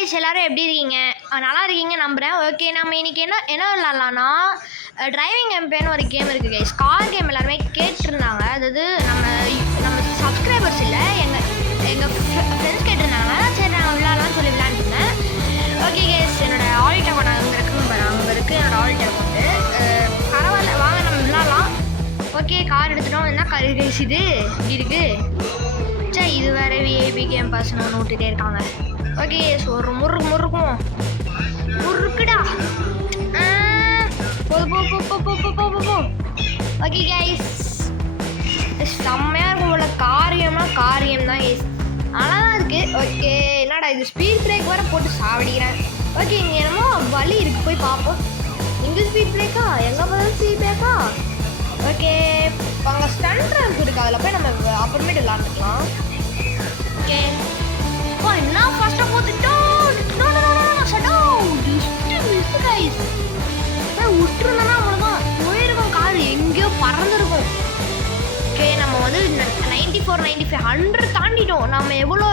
Guys எல்லாரும் எப்படி இருக்கீங்க? நல்லா இருக்கீங்க நம்புகிறேன். ஓகே, நம்ம இன்றைக்கி என்ன விளாட்லான்னா டிரைவிங் எம்பேன்னு ஒரு கேம் இருக்குது கைஸ். கார் கேம் எல்லாருமே கேட்டிருந்தாங்க. அதாவது நம்ம சப்ஸ்கிரைபர்ஸ் இல்லை, எங்கள் ஃப்ரெண்ட்ஸ் கேட்டிருந்தாங்க. சரி நான் விளாட்லான்னு சொல்லி விளாண்டுருந்தேன். ஓகே கைஸ், என்னோடய ஆல்ட் அக்கௌண்ட் அங்கே இருக்குன்னு அங்கே இருக்குது என்னோடய ஆல்ட் அக்கௌண்ட்டு. பரவாயில்ல, வாங்க நம்ம விளாட்லாம். ஓகே, கார் எடுத்துட்டோம். என்ன கார் கைஸ் இது இப்படி இருக்குது? சரி, இது வேறு விஐபி கேம் பர்சன் ஒன்று விட்டுட்டே இருக்காங்க. ஓகே, ஒரு முறுக்குடா. போ. ஓகே கைஸ், செம்மையாக இருக்கும் போல. காரியம் தான் கைஸ், நல்லா தான் இருக்குது. ஓகே, என்னடா இது ஸ்பீட் பிரேக் வேறு போட்டு சாவடிக்கிறேன். ஓகே, இங்கே என்னமோ வழி இருக்குது, போய் பார்ப்போம். இங்கே ஸ்பீட் பிரேக்கா, எங்கே போதும் ஸ்பீட் பிரேக்கா. ஓகே, அங்கே ஸ்டண்ட் ரேம்ப் இருக்குது, அதில் போய் நம்ம அப்புறமேட்டு விளாண்டுக்கலாம். ஓகே, என்ன ஃபர்ஸ்ட் போட்டுட்டோம். விட்டுருந்தோன்னா அவ்வளோதான், போயிருக்கும். கார் எங்கேயோ பறந்துருக்கும். ஓகே, நம்ம வந்து 94, 95, 100 தாண்டிட்டோம். நம்ம எவ்வளோ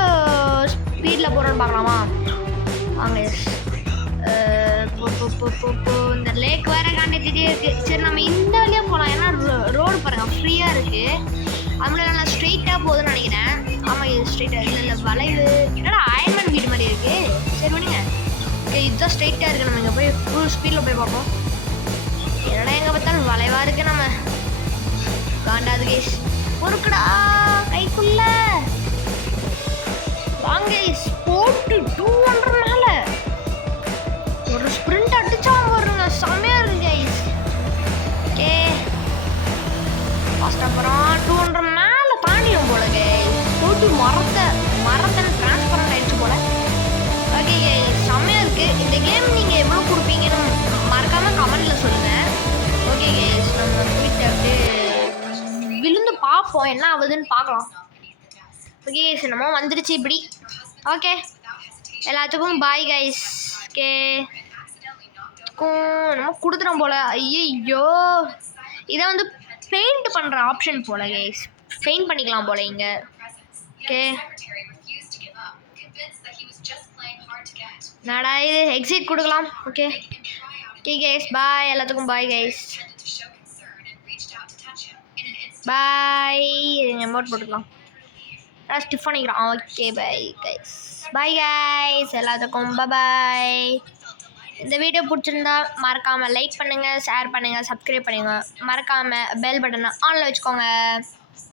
ஸ்பீடில் போகிறோன்னு பார்க்கலாமா? வாங்க. இந்த லேக் வேற காண்டிட்டே இருக்குது. சரி, நம்ம இந்த வழியாக போகலாம். ஏன்னா ரோடு பாருங்கள் ஃப்ரீயாக இருக்குது. அதுமாதிரி நல்லா ஸ்ட்ரெயிட்டாக போகுதுன்னு நினைக்கிறேன். ஆமாம், இது ஸ்ட்ரெயிட்டாக இல்லை வளைவு. என்னடா அயன்மேன் வீடு மாதிரி இருக்குது. சரி பண்ணுங்க. ஓகே, இதுதான் ஸ்ட்ரெயிட்டாக இருக்குது. நம்ம இங்கே போய் ஃபுல் ஸ்பீடில் போய் பார்ப்போம். என்னடா எங்கே பார்த்தாலும் வளைவாக இருக்குது. நம்ம காண்டாது கேஸ் பொறுக்குடா கைக்குள்ள. வாங்க போட்டு 200 மேலே ஒரு ஸ்ப்ரிண்ட் அடிச்சா வருங்க. செம்மையாக இருக்கு கைஸ். ஓகே, ஃபஸ்ட் அப்புறம் 200 மேலே தாண்டிடும் போல கைஸ். போட்டு மரத்தை டிரான்ஸ்பரண்ட் ஆகிடுச்சு போல. ஓகே கைஸ், செம்மையாக இருக்குது. இந்த கேம் நீங்கள் எவ்வளோ கொடுப்பீங்கன்னு மறக்காமல் கமெண்டில் சொல்லுங்கள். ஓகே கைஸ், நம்ம போயிட்டு அப்படியே விழுந்து பார்ப்போம், என்ன ஆகுதுன்னு பார்க்கலாம். ஓகே கைஸ், நம்ம வந்துடுச்சு இப்படி. ஓகே, எல்லாத்துக்கும் பாய் கைஸ். ஓகே, நம்ம கொடுத்துறோம் போல். ஐயோ, இதை வந்து பெயிண்ட் பண்ணுற ஆப்ஷன் போல் கைஸ். பெயிண்ட் பண்ணிக்கலாம் போல் இங்கே. ஓகே, நடா இது எக்ஸிட் கொடுக்கலாம். ஓகே ஓகே கைஸ், பாய் எல்லாத்துக்கும். பாய் கைஸ், பாய். எமோட் போட்டுக்கலாம், ஸ்டிஃப் பண்ணிக்கலாம். Okay bye guys, bye guys எல்லாத்துக்கும். பாய். இந்த வீடியோ பிடிச்சிருந்தா மறக்காமல் லைக் பண்ணுங்கள், ஷேர் பண்ணுங்கள், சப்ஸ்கிரைப் பண்ணுங்கள். மறக்காமல் பெல் பட்டனை ஆனில் வச்சுக்கோங்க.